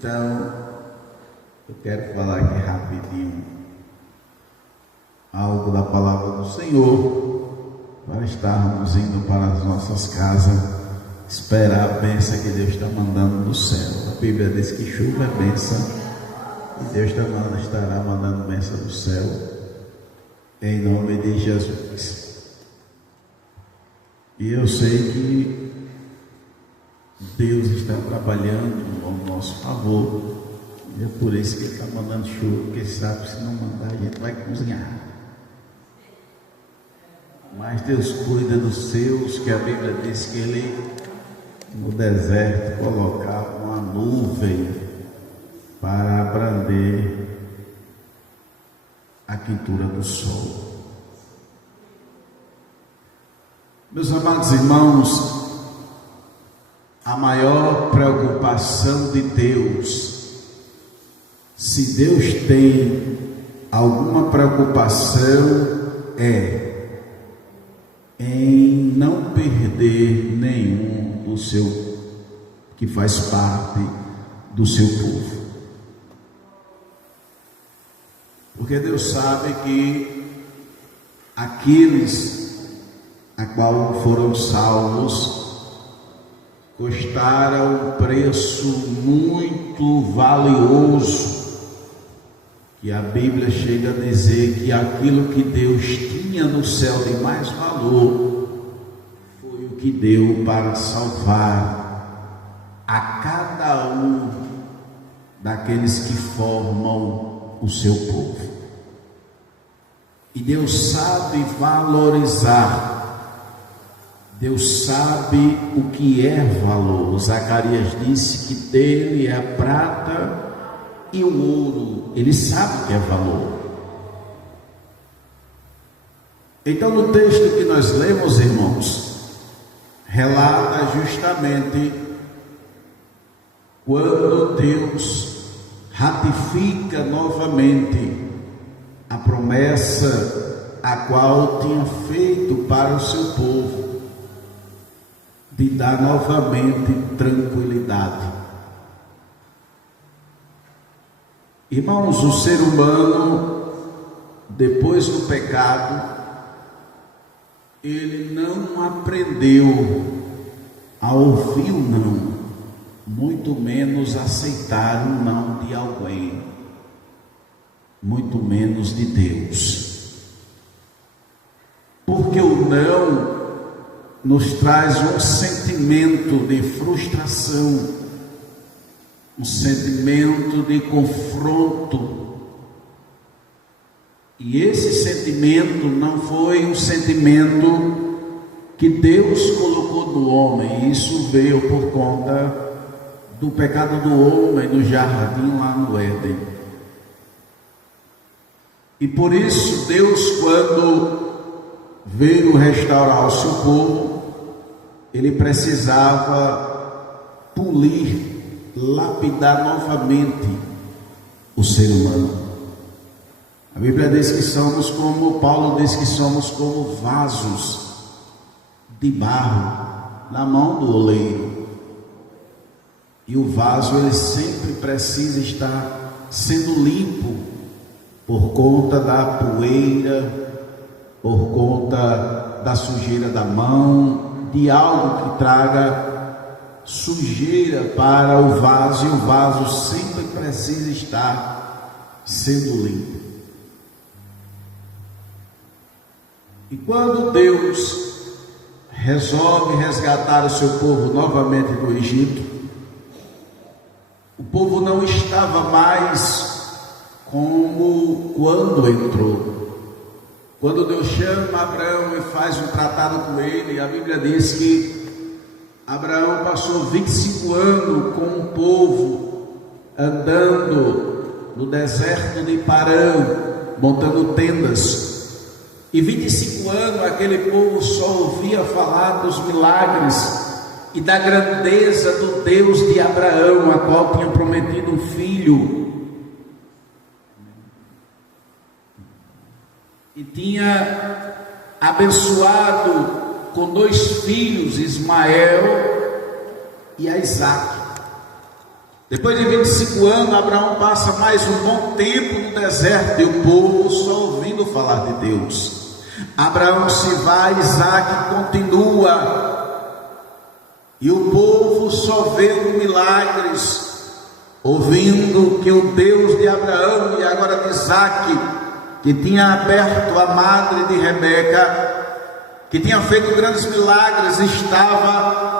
Então, eu quero falar aqui rapidinho algo da palavra do Senhor, para estarmos indo para as nossas casas, esperar a bênção que Deus está mandando do céu. A Bíblia diz que chuva é bênção, e Deus estará mandando bênção do céu, em nome de Jesus. E eu sei que Deus está trabalhando ao nosso favor, e é por isso que Ele está mandando chuva, porque sabe que se não mandar a gente vai cozinhar. Mas Deus cuida dos seus, que a Bíblia diz que Ele no deserto colocava uma nuvem para abrander a quentura do sol. Meus amados irmãos, a maior preocupação de Deus, se Deus tem alguma preocupação, é em não perder nenhum do seu, que faz parte do seu povo. Porque Deus sabe que aqueles a qual foram salvos custaram um preço muito valioso, que a Bíblia chega a dizer que aquilo que Deus tinha no céu de mais valor foi o que deu para salvar a cada um daqueles que formam o seu povo. E Deus sabe valorizar, Deus sabe o que é valor. Zacarias disse que dele é a prata e o ouro, Ele sabe o que é valor. Então, no texto que nós lemos, irmãos, relata justamente quando Deus ratifica novamente a promessa a qual tinha feito para o seu povo, de dar novamente tranquilidade. Irmãos, o ser humano, depois do pecado, ele não aprendeu a ouvir o não, muito menos aceitar o não de alguém, muito menos de Deus. Porque o não nos traz um sentimento de frustração, um sentimento de confronto, e esse sentimento não foi um sentimento que Deus colocou no homem. Isso veio por conta do pecado do homem no jardim lá no Éden. E por isso Deus, quando veio restaurar o seu povo, Ele precisava polir, lapidar novamente o ser humano. A Bíblia diz que somos como, Paulo diz que somos como vasos de barro na mão do oleiro, e o vaso ele sempre precisa estar sendo limpo por conta da poeira, por conta da sujeira da mão, de algo que traga sujeira para o vaso, e o vaso sempre precisa estar sendo limpo. E quando Deus resolve resgatar o seu povo novamente do Egito, o povo não estava mais como quando entrou. Quando Deus chama Abraão e faz um tratado com ele, a Bíblia diz que Abraão passou 25 anos com o povo andando no deserto de Parã, montando tendas. E 25 anos aquele povo só ouvia falar dos milagres e da grandeza do Deus de Abraão, a qual tinha prometido um filho. E tinha abençoado com 2 filhos, Ismael e Isaac. Depois de 25 anos, Abraão passa mais um bom tempo no deserto e o povo só ouvindo falar de Deus. Abraão se vai, Isaac continua, e o povo só vendo milagres, ouvindo que o Deus de Abraão e agora de Isaac, que tinha aberto a madre de Rebeca, que tinha feito grandes milagres, estava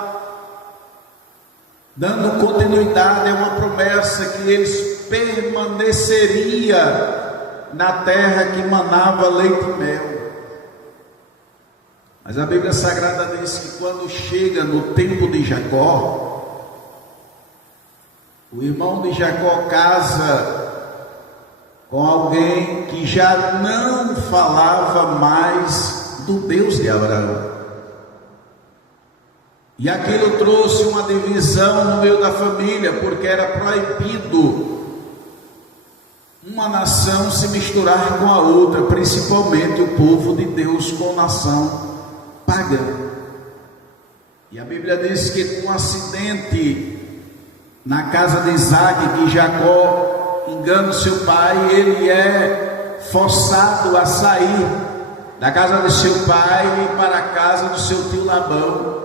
dando continuidade a uma promessa que eles permaneceria na terra que manava leite e mel. Mas a Bíblia Sagrada diz que quando chega no tempo de Jacó, o irmão de Jacó casa com alguém que já não falava mais do Deus de Abraão. E aquilo trouxe uma divisão no meio da família, porque era proibido uma nação se misturar com a outra, principalmente o povo de Deus com a nação pagã. E a Bíblia diz que com um acidente na casa de Isaac, que Jacó engana seu pai, ele é forçado a sair da casa de seu pai para a casa do seu tio Labão.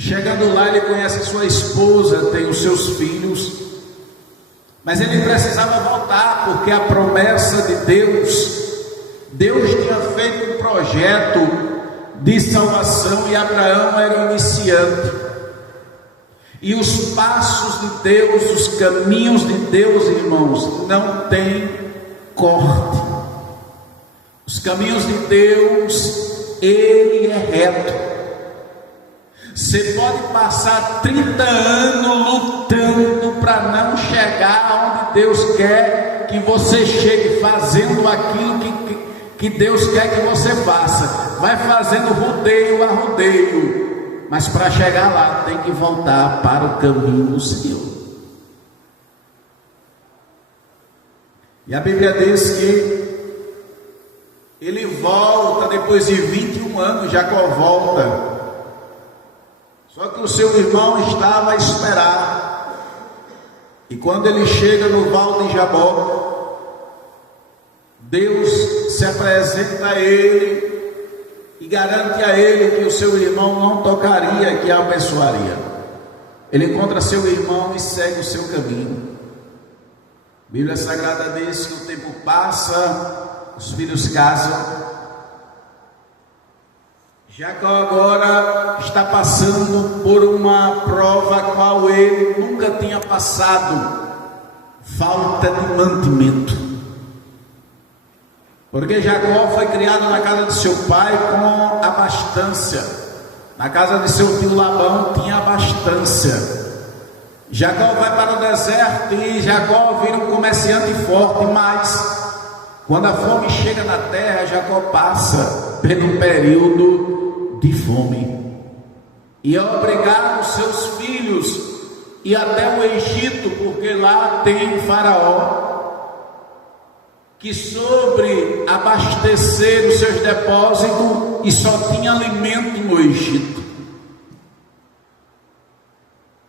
Chegando lá, ele conhece sua esposa, tem os seus filhos, mas ele precisava voltar, porque a promessa de Deus tinha feito um projeto de salvação e Abraão era o iniciante. E os passos de Deus, os caminhos de Deus, irmãos, não tem corte. Os caminhos de Deus, Ele é reto. Você pode passar 30 anos lutando para não chegar onde Deus quer que você chegue, fazendo aquilo que Deus quer que você faça. Vai fazendo rodeio a rodeio, mas para chegar lá tem que voltar para o caminho do Senhor. E a Bíblia diz que ele volta depois de 21 anos, Jacó volta. Só que o seu irmão estava a esperar. E quando ele chega no Val de Jabó, Deus se apresenta a ele e garante a ele que o seu irmão não tocaria, que a abençoaria. Ele encontra seu irmão e segue o seu caminho. A Bíblia Sagrada diz que o tempo passa, os filhos casam. Jacó agora está passando por uma prova a qual ele nunca tinha passado: falta de mantimento. Porque Jacó foi criado na casa de seu pai com abastança. Na casa de seu tio Labão tinha abastança. Jacó vai para o deserto e Jacó vira um comerciante forte, mas quando a fome chega na terra, Jacó passa pelo período de fome e é obrigado os seus filhos ir até o Egito, porque lá tem um faraó que sobre abastecer os seus depósitos e só tinha alimento no Egito.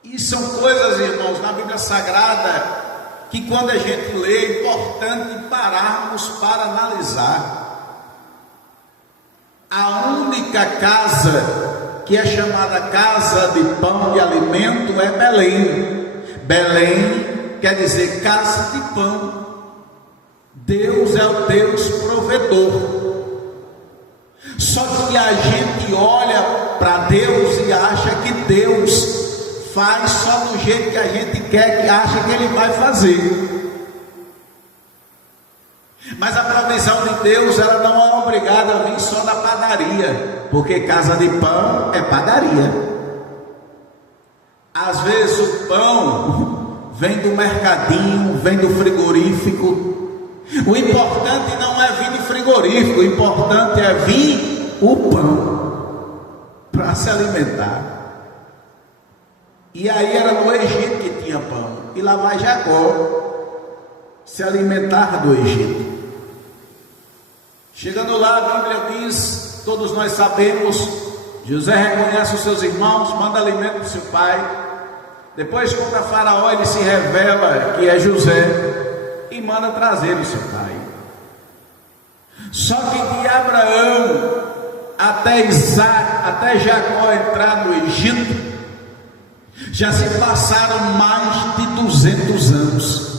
E são coisas, irmãos, na Bíblia Sagrada que quando a gente lê é importante pararmos para analisar. A única casa que é chamada casa de pão e alimento é Belém. Belém quer dizer casa de pão. Deus é o Deus provedor. Só que a gente olha para Deus e acha que Deus faz só do jeito que a gente quer, que acha que Ele vai fazer. Mas a provisão de Deus, ela não é obrigada a vir só da padaria, porque casa de pão é padaria. Às vezes o pão vem do mercadinho, vem do frigorífico. O importante não é vir do frigorífico, o importante é vir o pão para se alimentar. E aí era no Egito que tinha pão, e lá vai Jacó se alimentar do Egito. Chegando lá, a Bíblia diz, todos nós sabemos, José reconhece os seus irmãos, manda alimento para o seu pai, Depois conta Faraó, ele se revela que é José e manda trazer o seu pai. Só que de Abraão até Isaac, até Jacó entrar no Egito, já se passaram mais de 200 anos.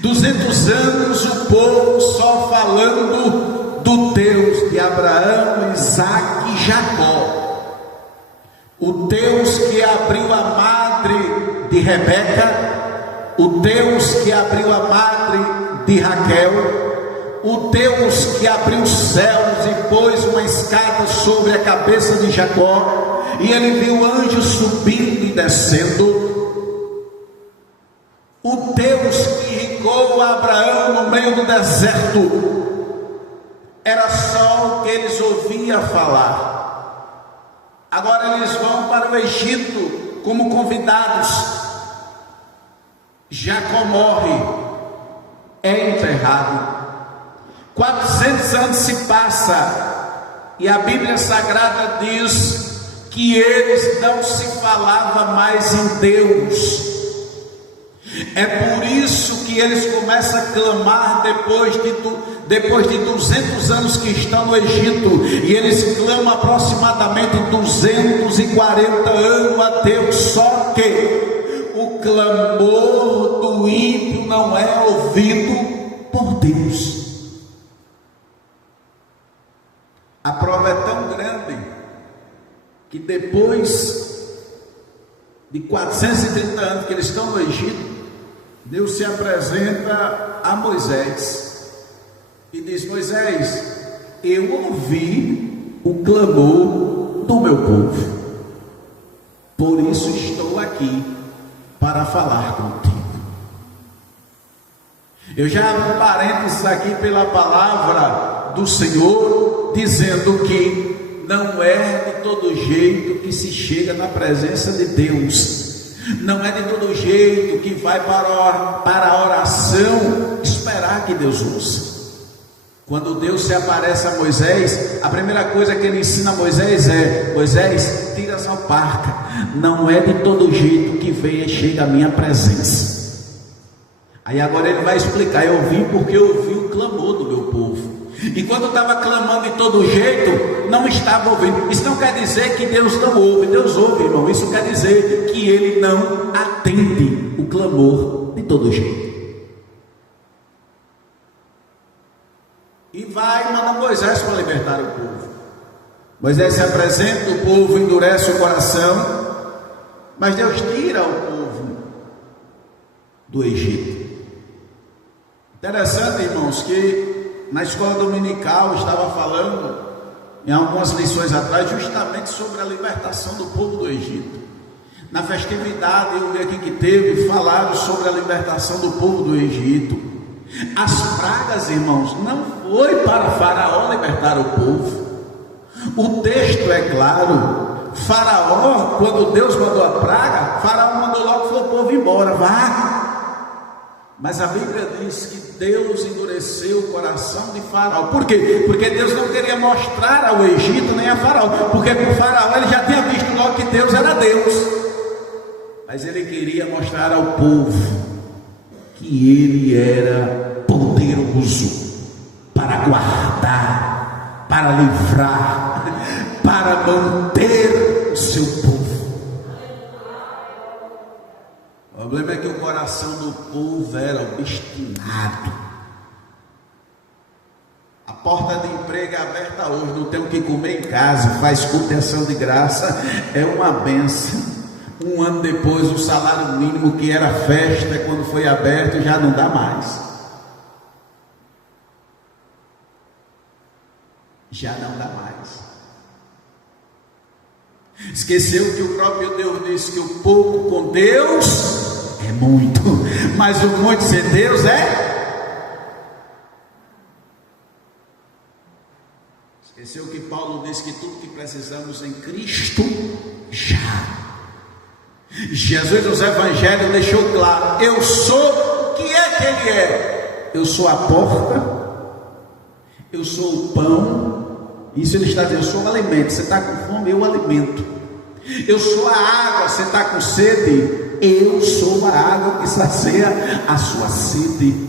200 anos o povo só falando do Deus de Abraão, Isaac e Jacó. O Deus que abriu a madre de Rebeca, o Deus que abriu a madre de Raquel, o Deus que abriu os céus e pôs uma escada sobre a cabeça de Jacó, e ele viu anjos subindo e descendo. O Deus que irrigou Abraão no meio do deserto, era só o que eles ouviam falar. Agora eles vão para o Egito como convidados. Jacó morre, é enterrado. 400 anos se passa e a Bíblia Sagrada diz que eles não se falavam mais em Deus. É por isso que eles começam a clamar depois de 200 anos que estão no Egito, e eles clamam aproximadamente 240 anos a Deus. Só que o clamor do ímpio não é ouvido por Deus. A prova é tão grande que depois de 430 anos que eles estão no Egito, Deus se apresenta a Moisés e diz: Moisés, eu ouvi o clamor do meu povo, por isso estou aqui para falar contigo. Eu já abro parênteses aqui pela palavra do Senhor, dizendo que não é de todo jeito que se chega na presença de Deus. Não é de todo jeito que vai para a oração esperar que Deus ouça. Quando Deus se aparece a Moisés, a primeira coisa que ele ensina a Moisés é: Moisés, tira essa alparca. Não é de todo jeito que vem e chega a minha presença. Aí agora ele vai explicar: eu vim porque eu ouvi o clamor do meu povo. E quando estava clamando de todo jeito, não estava ouvindo. Isso não quer dizer que Deus não ouve. Deus ouve, irmão. Isso quer dizer que Ele não atende o clamor de todo jeito. E vai mandar Moisés para libertar o povo. Moisés se apresenta, o povo endurece o coração, mas Deus tira o povo do Egito. Interessante, irmãos, que na escola dominical estava falando em algumas lições atrás justamente sobre a libertação do povo do Egito. Na festividade eu vi aqui que teve, falaram sobre a libertação do povo do Egito. As pragas, irmãos, não foi para Faraó libertar o povo. O texto é claro. Faraó, quando Deus mandou a praga, Faraó mandou logo o povo embora, vá. Mas a Bíblia diz que Deus endureceu o coração de Faraó. Por quê? Porque Deus não queria mostrar ao Egito nem a Faraó, porque com Faraó ele já tinha visto logo que Deus era Deus, mas ele queria mostrar ao povo que ele era poderoso para guardar, para livrar, para manter o seu povo. O problema é que o coração do povo era obstinado. A porta de emprego é aberta hoje, não tem o que comer em casa, faz culto de ação de graça, é uma bênção. Um ano depois, o salário mínimo que era festa, quando foi aberto, já não dá mais. Já não dá mais. Esqueceu que o próprio Deus disse que o pouco com Deus é muito, mas o muito sem Deus é. Esqueceu que Paulo disse que tudo que precisamos em Cristo já. Jesus nos evangelhos deixou claro: eu sou o que é que ele é. Eu sou a porta, eu sou o pão. Isso ele está dizendo: eu sou o alimento. Você está com fome, eu alimento. Eu sou a água, você está com sede? Eu sou a água que sacia a sua sede.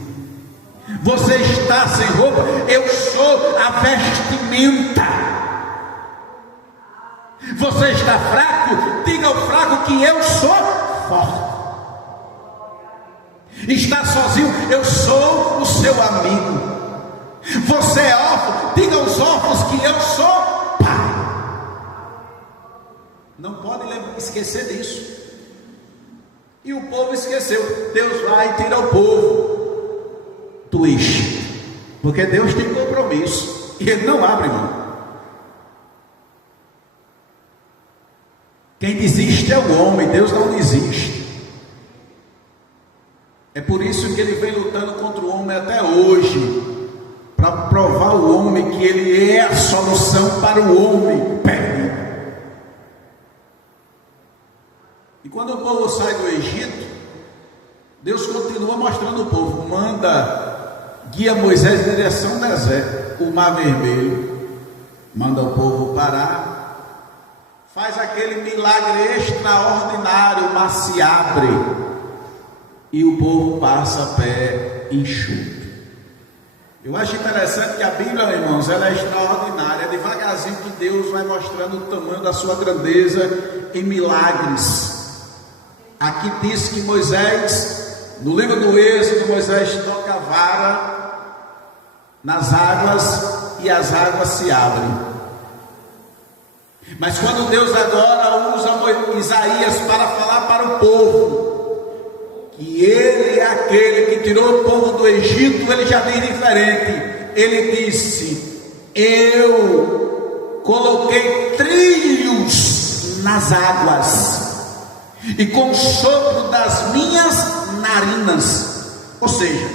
Você está sem roupa? Eu sou a vestimenta. Você está fraco? Diga ao fraco que eu sou forte. Está sozinho? Eu sou o seu amigo. Você é órfão? Diga aos órfãos que eu sou pai. Não pode esquecer disso. E o povo esqueceu. Deus vai e tira o povo do eixo, porque Deus tem compromisso e Ele não abre mão. Quem desiste é o homem, Deus não desiste. É por isso que Ele vem lutando contra o homem até hoje, para provar ao homem que Ele é a solução para o homem perdido. E quando o povo sai do Egito, Deus continua mostrando o povo, guia Moisés em direção ao deserto, o mar vermelho, manda o povo parar, faz aquele milagre extraordinário, o mar se abre e o povo passa a pé enxuto. Eu acho interessante que a Bíblia, irmãos, ela é extraordinária, é devagarzinho que Deus vai mostrando o tamanho da sua grandeza em milagres. Aqui diz que Moisés, no livro do Êxodo, Moisés toca a vara nas águas e as águas se abrem. Mas quando Deus agora usa Isaías para falar para o povo que Ele é aquele que tirou o povo do Egito, ele já diz diferente. Ele disse: eu coloquei trilhos nas águas e com o sopro das minhas narinas. Ou seja,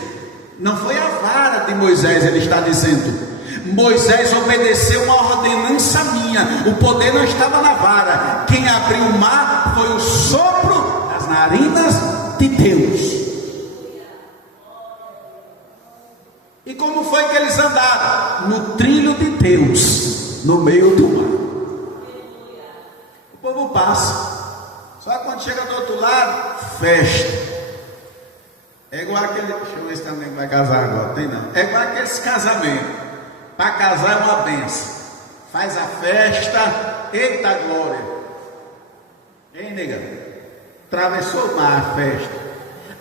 não foi a vara de Moisés, ele está dizendo. Moisés obedeceu uma ordenança minha, o poder não estava na vara. Quem abriu o mar foi o sopro das narinas de Deus. E como foi que eles andaram? No trilho de Deus, no meio do mar. O povo passa. Só que quando chega do outro lado, festa. É igual aquele. Deixa eu ver se também vai casar agora. Tem não. É igual aqueles casamentos. Para casar é uma benção. Faz a festa. Eita glória. Hein, nega? Atravessou o mar a festa.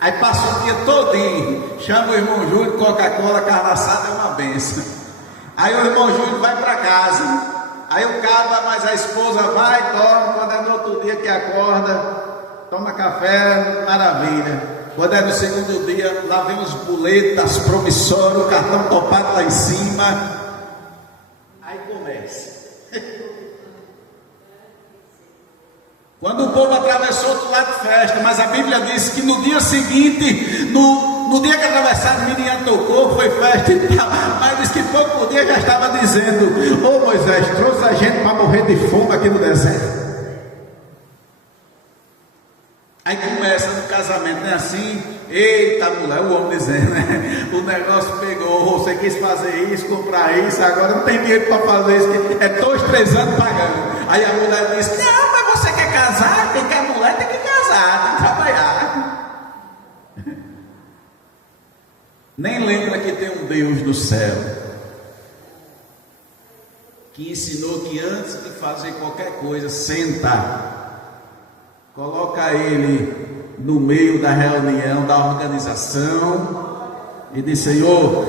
Aí passa o dia todinho. Chama o irmão Júlio, Coca-Cola, carne assada, é uma benção. Aí o irmão Júlio vai para casa. Aí o cara, mas a esposa vai, toma, quando é no outro dia que acorda, toma café, maravilha. Quando é no segundo dia, lá vem os boletos promissórios, o cartão topado lá em cima. Aí começa. Quando o povo atravessou o outro lado, festa, mas a Bíblia diz que no dia seguinte, no dia que atravessaram, Miriam tocou, foi festa e tal, mas diz que pouco dia já estava dizendo: ô Moisés, trouxe a gente para morrer de fome aqui no deserto. Aí começa no casamento, não é assim? Eita mulher, o homem dizendo, né? O negócio pegou, você quis fazer isso, comprar isso, agora não tem dinheiro para fazer isso, é 2, 3 anos pagando. Aí a mulher diz: não, mas você quer casar? Quem quer mulher tem que casar, tem que trabalhar. Nem lembra que tem um Deus do céu que ensinou que antes de fazer qualquer coisa, senta, coloca ele no meio da reunião, da organização e diz: Senhor,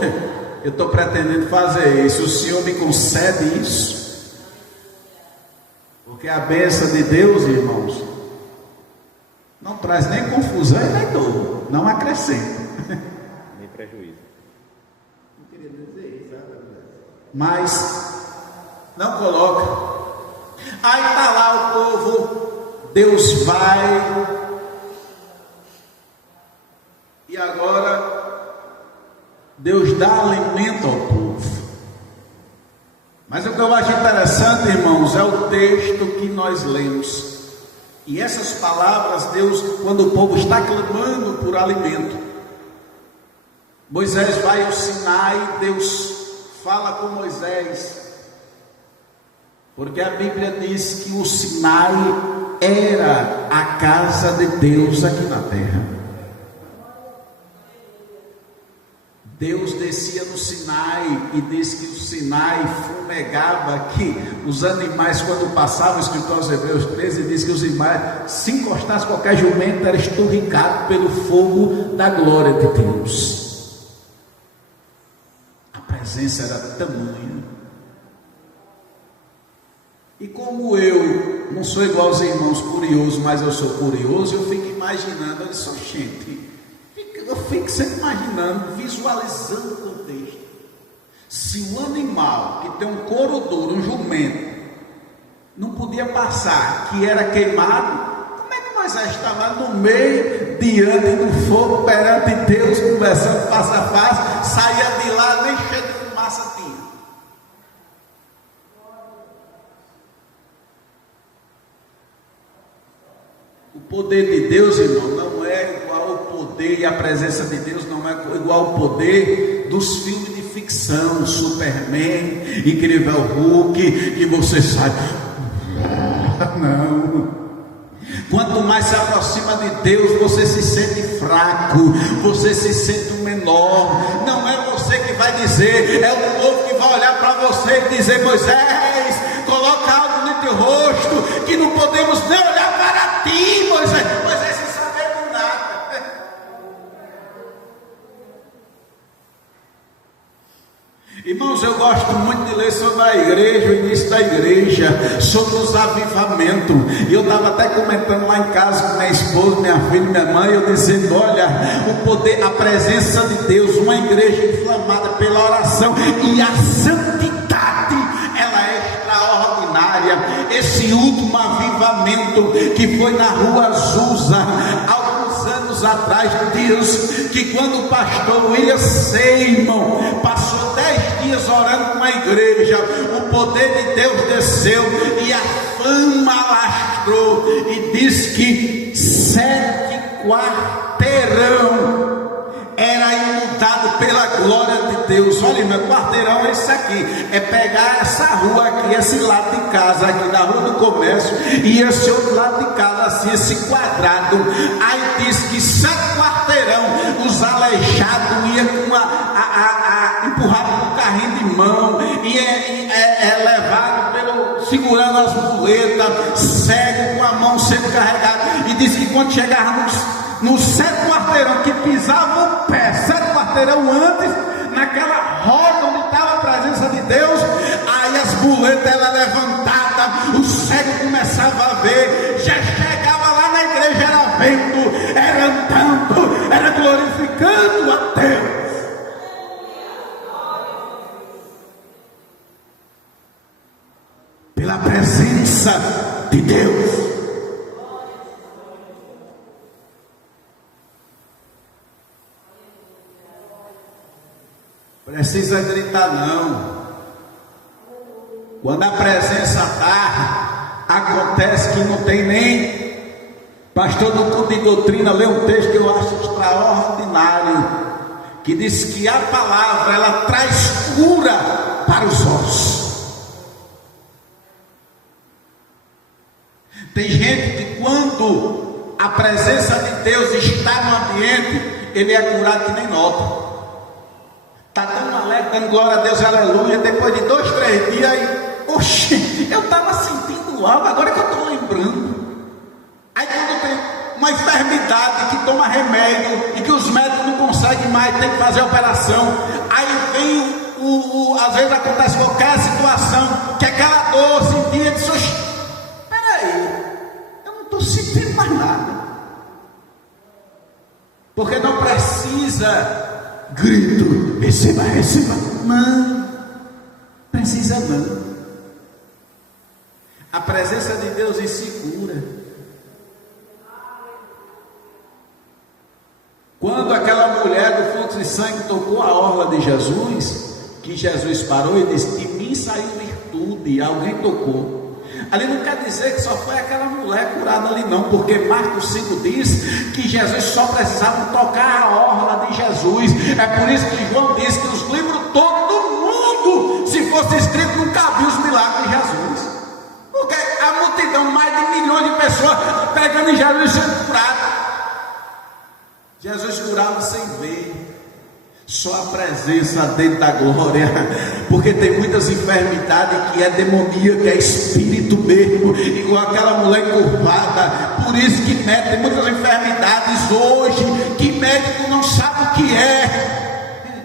eu estou pretendendo fazer isso, o Senhor me concede isso? Porque a bênção de Deus, irmãos, não traz nem confusão e nem dor, não acrescenta. Nem prejuízo. Não queria dizer isso, mas não coloca. Aí está lá o povo, Deus vai, e agora Deus dá alimento ao povo. Mas o que eu acho interessante, irmãos, é o texto que nós lemos. E essas palavras, Deus, quando o povo está clamando por alimento, Moisés vai ao Sinai, Deus fala com Moisés, porque a Bíblia diz que o Sinai era a casa de Deus aqui na terra. Deus descia no Sinai e diz que o Sinai fumegava, que os animais, quando passavam, o escritor aos Hebreus 13 diz que os animais, se encostasse qualquer jumento, era esturricado pelo fogo da glória de Deus. A presença era tamanha. E como eu não sou igual aos irmãos curiosos, mas eu sou curioso, eu fico imaginando, eu disse, gente, eu fico sempre imaginando, visualizando o contexto. Se um animal que tem um couro duro, um jumento, não podia passar, que era queimado, como é que Moisés estava no meio, diante do fogo, perante Deus, conversando face a face, saía de lá, nem cheio de fumaça tinha. O poder de Deus, irmão, não é igual ao poder, e a presença de Deus não é igual ao poder dos filmes de ficção, Superman, Incrível Hulk, que você sabe. Não. Quanto mais se aproxima de Deus, você se sente fraco, você se sente menor. Não é você que vai dizer, é o povo que vai olhar para você e dizer, Moisés, coloca algo no teu rosto, que não podemos nem olhar para ti, Moisés. Moisés sem saber nada. Irmãos, eu gosto muito de ler sobre a igreja, o início da igreja, sobre os avivamentos. E eu estava até comentando lá em casa com minha esposa, minha filha, minha mãe, eu dizendo, olha, o poder, a presença de Deus, uma igreja inflamada pela oração e a santidade, ela é extraordinária. Esse último avivamento que foi na rua Azusa, alguns anos atrás, diz que quando o pastor William Seymour passou 10 dias orando com a igreja, o poder de Deus desceu e a fama alastrou, e diz que 7 quarteirão era inundado pela glória de Deus. Olha, meu quarteirão é isso aqui, é pegar essa rua aqui, esse lado de casa aqui na rua do comércio, e esse outro lado de casa assim, esse quadrado. Aí diz que 7 quarteirão, os aleijados iam com empurrado com o carrinho de mão, e levado pelo, segurando as muletas, cego com a mão sendo carregado. E diz que quando chegava nos 7 quarteirão, que pisava o pé 7 quarteirão antes, naquela roda onde estava a presença de Deus, aí as muletas eram levantadas, o cego começava a ver, já chegava lá na igreja, era vendo, era andando, era glorificando a Deus. Pela presença de Deus. Precisa gritar não. Quando a presença está, acontece que não tem nem. Pastor do culto de doutrina lê um texto que eu acho extraordinário, que diz que a palavra, ela traz cura para os ossos. Tem gente que quando a presença de Deus está no ambiente, ele é curado que nem nota. Está dando alegre, dando glória a Deus, aleluia. Depois de 2, 3 dias, oxe, eu estava sentindo algo, agora que eu estou lembrando. Aí quando tem uma enfermidade que toma remédio e que os médicos não conseguem mais, tem que fazer operação. Aí vem às vezes acontece qualquer situação, que aquela dor sentia, diz, oxe, peraí, eu não estou sentindo mais nada. Porque não precisa grito, receba, receba. Não, precisa não. A presença de Deus em si cura. Quando aquela mulher do fluxo de sangue tocou a orla de Jesus, que Jesus parou e disse, de mim saiu virtude, alguém tocou. Ali não quer dizer que só foi aquela mulher curada ali não, porque Marcos 5 diz que Jesus só precisava tocar a orla de Jesus. É por isso que João diz que os livros todo mundo, se fosse escrito, não cabia os milagres de Jesus. Porque a multidão, mais de milhões de pessoas pegando em Jesus sendo curado. Jesus curava sem ver. Só a presença dentro da glória, porque tem muitas enfermidades que é demoníaca, é espírito mesmo, igual aquela mulher curvada. Por isso que tem muitas enfermidades hoje que médico não sabe o que é,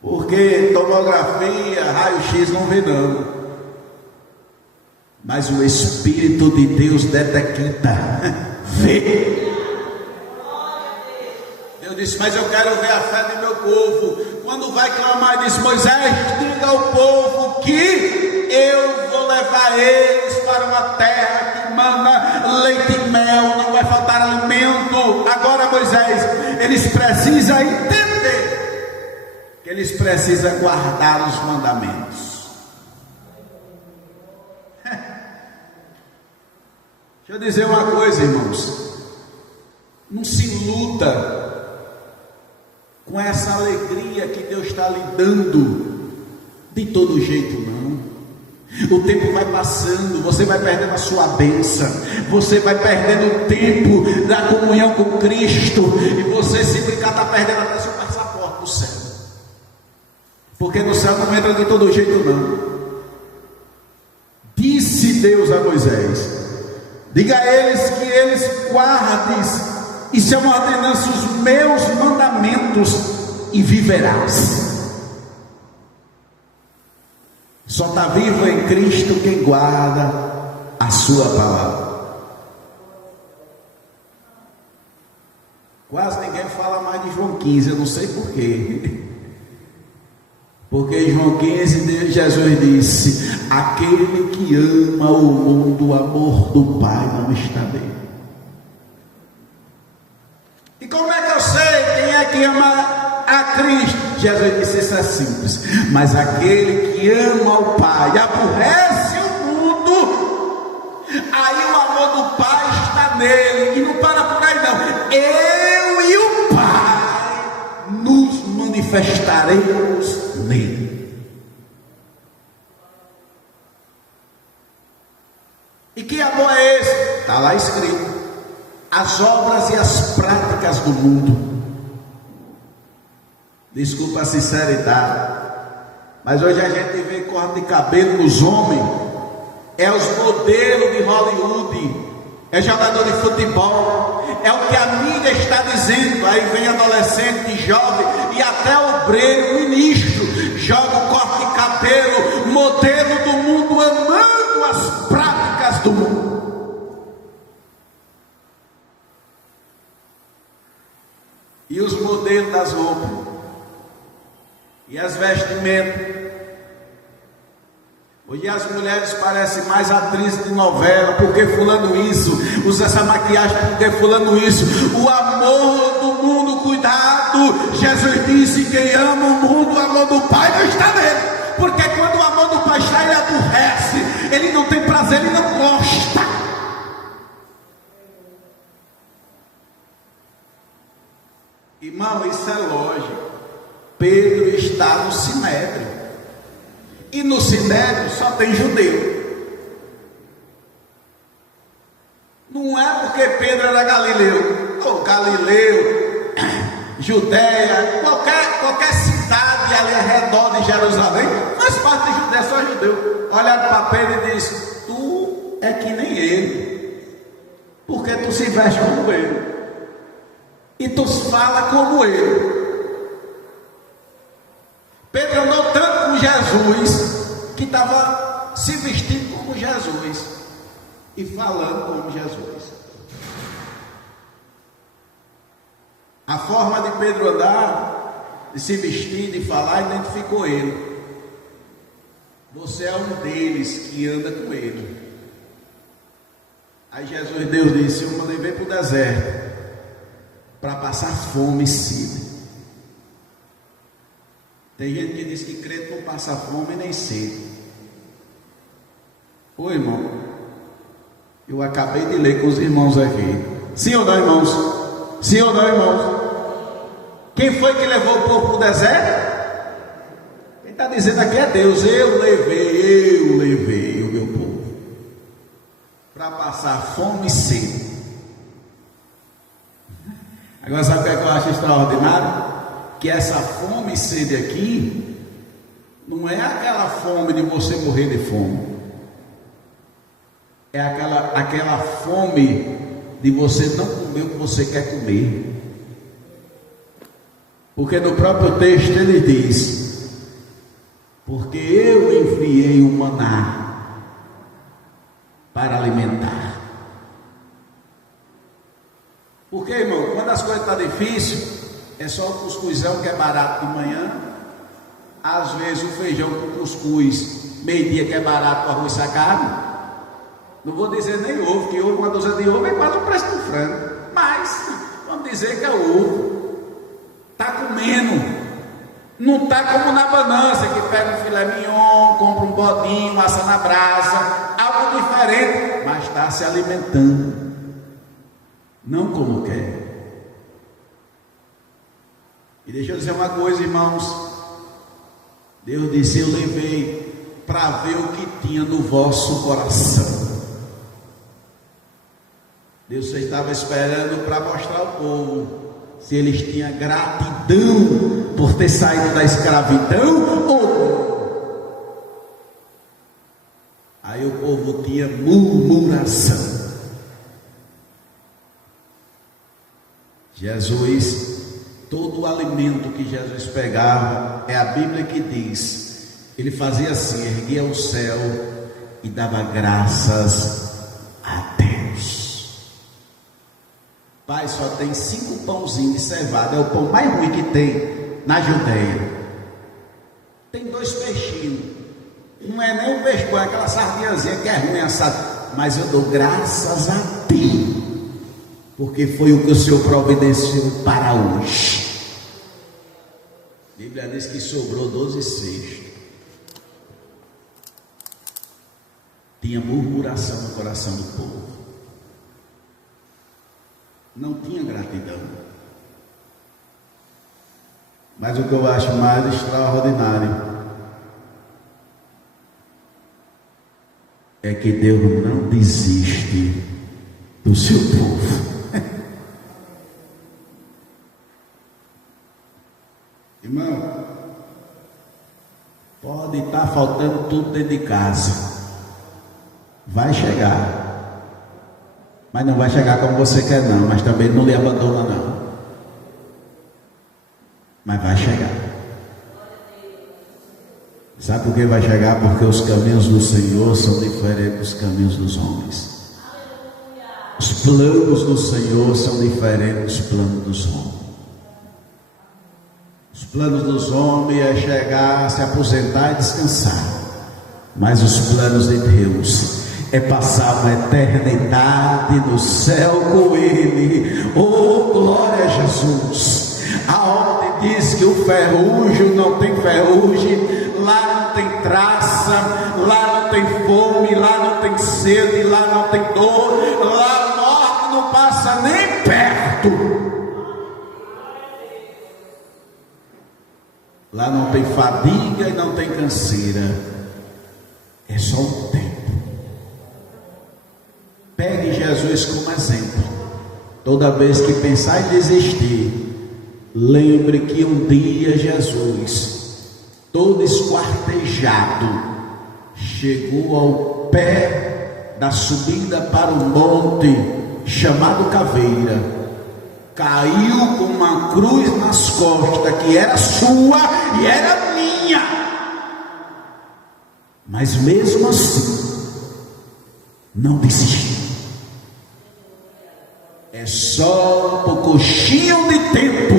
porque tomografia, raio-x não vê não, mas o Espírito de Deus detecta, vê. Eu disse, mas eu quero ver a fé do meu povo. Quando vai clamar, disse Moisés, diga ao povo que eu vou levar eles para uma terra que manda leite e mel, não vai faltar alimento. Agora Moisés, eles precisam entender que eles precisam guardar os mandamentos. Deixa eu dizer uma coisa, irmãos, não se iluda com essa alegria que Deus está lhe dando de todo jeito, não. O tempo vai passando, você vai perdendo a sua bênção, você vai perdendo o tempo da comunhão com Cristo, e você, se brincar, está perdendo até seu passaporte no céu, porque no céu não entra de todo jeito, não. Disse Deus a Moisés: diga a eles que eles guardem e são ordenanças os meus mandamentos e viverás. Só está vivo em Cristo quem guarda a sua palavra. Quase ninguém fala mais de João 15, eu não sei porquê. Porque em João 15 Jesus disse: aquele que ama o mundo, o amor do Pai não está nele. E como é que eu sei quem é que ama a Cristo? Jesus disse: isso é simples. Mas aquele que ama o Pai, aborrece o mundo, aí o amor do Pai está nele. E não para por aí não. Eu e o Pai nos manifestaremos nele. E que amor é esse? Está lá escrito: as obras e as práticas do mundo. Desculpa a sinceridade, mas hoje a gente vê corte de cabelo nos homens, é os modelos de Hollywood, é jogador de futebol, é o que a mídia está dizendo. Aí vem adolescente, jovem e até obreiro, ministro, joga o corte de cabelo, modelo do mundo, amando as práticas do mundo. E os modelos das roupas e as vestimentas. Hoje as mulheres parecem mais atrizes de novela, porque fulano isso, usa essa maquiagem porque fulano isso. O amor do mundo, cuidado. Jesus disse: quem ama o mundo, o amor do Pai não está nele. Porque quando o amor do Pai está, ele aborrece, ele não tem prazer, ele não gosta. Irmão, isso é lógico. Pedro está no sinédrio, e no sinédrio só tem judeu. Não é porque Pedro era galileu, ou Galileu, Judéia, qualquer cidade ali ao redor de Jerusalém, faz parte de Judéia, só judeu. Olharam para Pedro e disse: tu é que nem ele, porque tu se veste como ele, e tu fala como ele. Pedro andou tanto com Jesus que estava se vestindo como Jesus e falando como Jesus. A forma de Pedro andar, de se vestir, de falar, identificou ele. Você é um deles que anda com ele. Aí Deus disse: eu mandei vir para o deserto para passar fome e sede. Tem gente que diz que crente não passa fome nem sede. Ô irmão, eu acabei de ler com os irmãos aqui. Sim ou não, irmãos? Sim ou não, irmãos? Quem foi que levou o povo para o deserto? está dizendo aqui é Deus, eu levei o meu povo para passar fome e sede. Agora sabe o que eu acho extraordinário? Que essa fome e sede aqui não é aquela fome de você morrer de fome, é aquela fome de você não comer o que você quer comer. Porque no próprio texto ele diz: porque eu enviei o maná para alimentar. Porque, irmão, quando as coisas estão difíceis, é só o cuscuzão que é barato de manhã, às vezes o feijão com cuscuz, meio-dia que é barato, o arroz sacado. Não vou dizer nem ovo, que ovo, uma dúzia de ovo é quase o preço do frango, mas vamos dizer que é ovo. Está comendo, não está como na Banança, que pega um filé mignon, compra um bodinho, assa na brasa, algo diferente, mas está se alimentando, não como quer. E deixa eu dizer uma coisa, irmãos, Deus disse: eu levei para ver o que tinha no vosso coração. Deus estava esperando para mostrar ao povo se eles tinham gratidão por ter saído da escravidão ou não. Aí o povo tinha murmuração. Jesus, todo o alimento que Jesus pegava, é a Bíblia que diz, ele fazia assim, erguia o céu e dava graças a Deus. Pai, só tem 5 pãozinhos de cevada, é o pão mais ruim que tem na Judeia. Tem 2 peixinhos, não é nem um peixe, é aquela sardinhazinha que é ruim assada, mas eu dou graças a Deus, porque foi o que o Senhor providenciou para hoje. A Bíblia diz que sobrou 12 cestos. Tinha murmuração no coração do povo, não tinha gratidão. Mas o que eu acho mais extraordinário é que Deus não desiste do seu povo. Irmão, pode estar faltando tudo dentro de casa, vai chegar, mas não vai chegar como você quer não, mas também não lhe abandona não, mas vai chegar. Sabe por que vai chegar? Porque os caminhos do Senhor são diferentes dos caminhos dos homens. Os planos do Senhor são diferentes dos planos dos homens. Os planos dos homens é chegar, se aposentar e descansar, mas os planos de Deus é passar uma eternidade no céu com Ele. Oh, glória a Jesus! Aonde diz que o ferrugem não tem ferrugem, lá não tem traça, lá não tem fome, lá não tem sede, lá não tem dor, lá a morte não passa nem perto. Lá não tem fadiga e não tem canseira, é só um tempo. Pegue Jesus como exemplo. Toda vez que pensar em desistir, lembre que um dia Jesus, todo esquartejado, chegou ao pé da subida para o monte chamado Caveira, caiu com uma cruz nas costas que era sua e era minha, mas mesmo assim não desistiu. É só um pouquinho de tempo,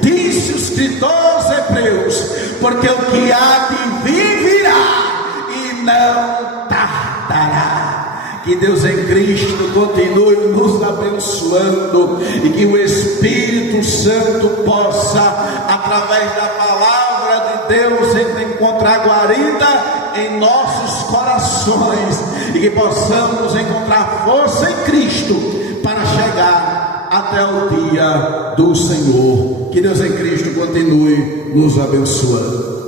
disse o escritor aos Hebreus, porque o que há de vir virá e não tardará. Que Deus em Cristo continue nos abençoando e que o Espírito Santo possa, através da palavra de Deus, encontrar guarida em nossos corações e que possamos encontrar força em Cristo para chegar até o dia do Senhor. Que Deus em Cristo continue nos abençoando.